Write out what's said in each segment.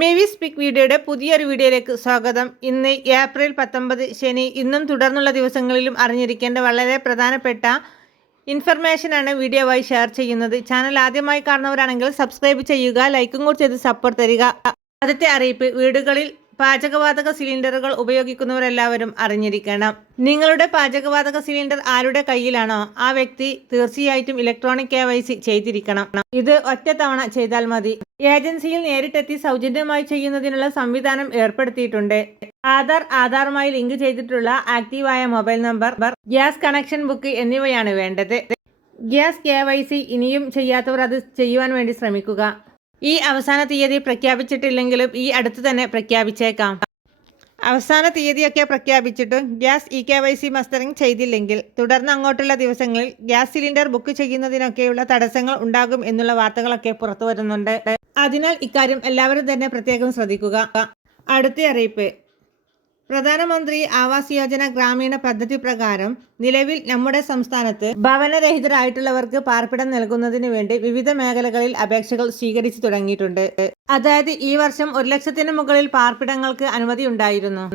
മേവി speak വീഡിയോയുടെ പുതിയൊരു വീഡിയോയിലേക്ക് സ്വാഗതം. ഇന്ന് ഏപ്രിൽ പത്തൊമ്പത് ശനി ഇന്നും തുടർന്നുള്ള ദിവസങ്ങളിലും അറിഞ്ഞിരിക്കേണ്ട വളരെ പ്രധാനപ്പെട്ട ഇൻഫർമേഷനാണ് വീഡിയോവായി ഷെയർ ചെയ്യുന്നത്. ചാനൽ ആദ്യമായി കാണുന്നവരാണെങ്കിൽ സബ്സ്ക്രൈബ് ചെയ്യുക ലൈക്കും കൂടി ചെയ്ത് സപ്പോർട്ട് തരിക. ആദ്യത്തെ അറിയിപ്പ് വീടുകളിൽ പാചകവാതക സിലിണ്ടറുകൾ ഉപയോഗിക്കുന്നവരെല്ലാവരും അറിഞ്ഞിരിക്കണം. നിങ്ങളുടെ പാചകവാതക സിലിണ്ടർ ആരുടെ കയ്യിലാണോ ആ വ്യക്തി തീർച്ചയായിട്ടും ഇലക്ട്രോണിക് കെ വൈ സി ചെയ്തിരിക്കണം. ഇത് ഒറ്റത്തവണ ചെയ്താൽ മതി. ഏജൻസിയിൽ നേരിട്ടെത്തി സൗജന്യമായി ചെയ്യുന്നതിനുള്ള സംവിധാനം ഏർപ്പെടുത്തിയിട്ടുണ്ട്. ആധാർ ആധാറുമായി ലിങ്ക് ചെയ്തിട്ടുള്ള ആക്റ്റീവായ mobile number gas connection book എന്നിവയാണ് വേണ്ടത്. ഗ്യാസ് കെ ഇനിയും ചെയ്യാത്തവർ അത് ചെയ്യുവാൻ വേണ്ടി ശ്രമിക്കുക. ഈ അവസാന തീയതി പ്രഖ്യാപിച്ചിട്ടില്ലെങ്കിലും ഈ അടുത്ത് തന്നെ പ്രഖ്യാപിച്ചേക്കാം. അവസാന തീയതിയൊക്കെ പ്രഖ്യാപിച്ചിട്ടും gas E K Y C mustering ചെയ്തില്ലെങ്കിൽ തുടർന്ന് അങ്ങോട്ടുള്ള ദിവസങ്ങളിൽ ഗ്യാസ് സിലിണ്ടർ ബുക്ക് ചെയ്യുന്നതിനൊക്കെയുള്ള തടസ്സങ്ങൾ ഉണ്ടാകും എന്നുള്ള വാർത്തകളൊക്കെ പുറത്തു വരുന്നുണ്ട്. അതിനാൽ ഇക്കാര്യം എല്ലാവരും തന്നെ പ്രത്യേകം ശ്രദ്ധിക്കുക. അടുത്ത അറിയിപ്പ്. പ്രധാനമന്ത്രി ആവാസ് യോജന ഗ്രാമീണ പദ്ധതി പ്രകാരം നിലവിൽ നമ്മുടെ സംസ്ഥാനത്ത് ഭവനരഹിതരായിട്ടുള്ളവർക്ക് പാർപ്പിടം നൽകുന്നതിന് വേണ്ടി വിവിധ മേഖലകളിൽ അപേക്ഷകൾ സ്വീകരിച്ചു തുടങ്ങിയിട്ടുണ്ട്. അതായത് ഈ വർഷം ഒരു ലക്ഷത്തിന് മുകളിൽ പാർപ്പിടങ്ങൾക്ക് അനുമതി ഉണ്ടായിരുന്നു.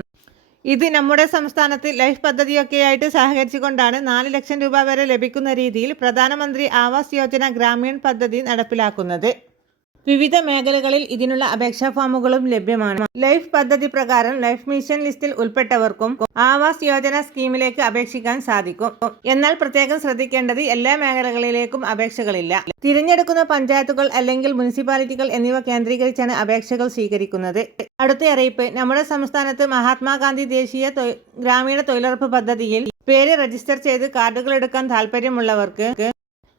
ഇത് നമ്മുടെ സംസ്ഥാനത്ത് ലൈഫ് പദ്ധതിയൊക്കെയായിട്ട് സഹകരിച്ചുകൊണ്ടാണ് നാല് ലക്ഷം രൂപ വരെ ലഭിക്കുന്ന രീതിയിൽ പ്രധാനമന്ത്രി ആവാസ് യോജന ഗ്രാമീൺ പദ്ധതി നടപ്പിലാക്കുന്നത്. വിവിധ മേഖലകളിൽ ഇതിനുള്ള അപേക്ഷാ ഫോമുകളും ലഭ്യമാണ്. ലൈഫ് പദ്ധതി പ്രകാരം ലൈഫ് മിഷൻ ലിസ്റ്റിൽ ഉൾപ്പെട്ടവർക്കും ആവാസ് യോജന സ്കീമിലേക്ക് അപേക്ഷിക്കാൻ സാധിക്കും. എന്നാൽ പ്രത്യേകം ശ്രദ്ധിക്കേണ്ടത് എല്ലാ മേഖലകളിലേക്കും അപേക്ഷകളില്ല. തിരഞ്ഞെടുക്കുന്ന പഞ്ചായത്തുകൾ അല്ലെങ്കിൽ മുനിസിപ്പാലിറ്റികൾ എന്നിവ കേന്ദ്രീകരിച്ചാണ് അപേക്ഷകൾ സ്വീകരിക്കുന്നത്. അടുത്ത അറിയിപ്പ് നമ്മുടെ സംസ്ഥാനത്ത് മഹാത്മാഗാന്ധി ദേശീയ ഗ്രാമീണ തൊഴിലുറപ്പ് പദ്ധതിയിൽ പേര് രജിസ്റ്റർ ചെയ്ത് കാർഡുകൾ എടുക്കാൻ താല്പര്യമുള്ളവർക്ക്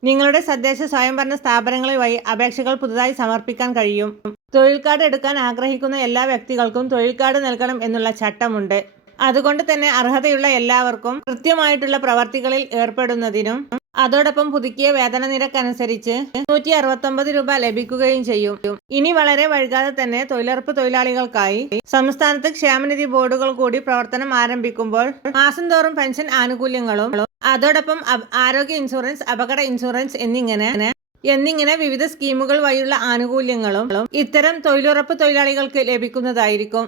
നിങ്ങളുടെ തദ്ദേശ സ്വയംഭരണ സ്ഥാപനങ്ങളിൽ വഴി അപേക്ഷകൾ പുതുതായി സമർപ്പിക്കാൻ കഴിയും. തൊഴിൽ കാർഡ് എടുക്കാൻ ആഗ്രഹിക്കുന്ന എല്ലാ വ്യക്തികൾക്കും തൊഴിൽ കാർഡ് നൽകണം എന്നുള്ള ചട്ടമുണ്ട്. അതുകൊണ്ട് തന്നെ അർഹതയുള്ള എല്ലാവർക്കും കൃത്യമായിട്ടുള്ള പ്രവർത്തികളിൽ ഏർപ്പെടുന്നതിനും അതോടൊപ്പം പുതുക്കിയ വേതന നിരക്കനുസരിച്ച് നൂറ്റി അറുപത്തൊമ്പത് രൂപ ലഭിക്കുകയും ചെയ്യും. ഇനി വളരെ വൈകാതെ തന്നെ തൊഴിലുറപ്പ് തൊഴിലാളികൾക്കായി സംസ്ഥാനത്ത് ക്ഷേമനിധി ബോർഡുകൾ കൂടി പ്രവർത്തനം ആരംഭിക്കുമ്പോൾ മാസം തോറും പെൻഷൻ ആനുകൂല്യങ്ങളും അതോടൊപ്പം ആരോഗ്യ ഇൻഷുറൻസ് അപകട ഇൻഷുറൻസ് എന്നിങ്ങനെ എന്നിങ്ങനെ വിവിധ സ്കീമുകൾ വഴിയുള്ള ആനുകൂല്യങ്ങളും ഇത്തരം തൊഴിലുറപ്പ് തൊഴിലാളികൾക്ക് ലഭിക്കുന്നതായിരിക്കും.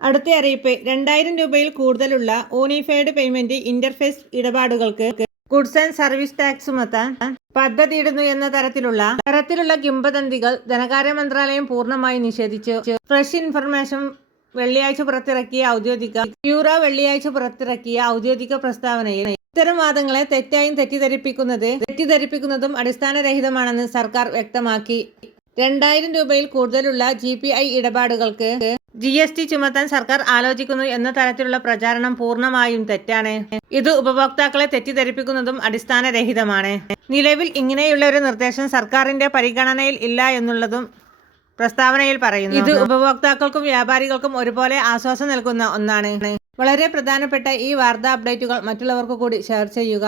അടുത്ത അറിയിപ്പ് രണ്ടായിരം രൂപയിൽ കൂടുതലുള്ള ഓണിഫൈഡ് പേയ്മെന്റ് ഇന്റർഫേസ് ഇടപാടുകൾക്ക് ഗുഡ്സ് ആൻഡ് സർവീസ് ടാക്സ് ചുമത്താൻ പദ്ധതിയിടുന്നു എന്ന തരത്തിലുള്ള തരത്തിലുള്ള കിംബദന്തികൾ ധനകാര്യ മന്ത്രാലയം പൂർണമായി നിഷേധിച്ചു. ഫ്രഷ് ഇൻഫർമേഷൻ വെള്ളിയാഴ്ച പുറത്തിറക്കിയ ഔദ്യോഗിക ബ്യൂറോ വെള്ളിയാഴ്ച പുറത്തിറക്കിയ ഔദ്യോഗിക പ്രസ്താവനയിൽ ഇത്തരം വാദങ്ങളെ തെറ്റായും തെറ്റിദ്ധരിപ്പിക്കുന്നത് തെറ്റിദ്ധരിപ്പിക്കുന്നതും അടിസ്ഥാനരഹിതമാണെന്ന് സർക്കാർ വ്യക്തമാക്കി. രണ്ടായിരം രൂപയിൽ കൂടുതലുള്ള ജി പി ഐ ഇടപാടുകൾക്ക് ജി എസ് ടി ചുമത്താൻ സർക്കാർ ആലോചിക്കുന്നു എന്ന തരത്തിലുള്ള പ്രചാരണം പൂർണമായും തെറ്റാണ്. ഇത് ഉപഭോക്താക്കളെ തെറ്റിദ്ധരിപ്പിക്കുന്നതും അടിസ്ഥാനരഹിതമാണ്. നിലവിൽ ഇങ്ങനെയുള്ള ഒരു നിർദ്ദേശം സർക്കാരിന്റെ പരിഗണനയിൽ ഇല്ല എന്നുള്ളതും പ്രസ്താവനയിൽ പറയുന്നു. ഇത് ഉപഭോക്താക്കൾക്കും വ്യാപാരികൾക്കും ഒരുപോലെ ആശ്വാസം നൽകുന്ന ഒന്നാണ്. വളരെ പ്രധാനപ്പെട്ട ഈ വാർത്താ അപ്ഡേറ്റുകൾ മറ്റുള്ളവർക്ക് കൂടി ഷെയർ ചെയ്യുക.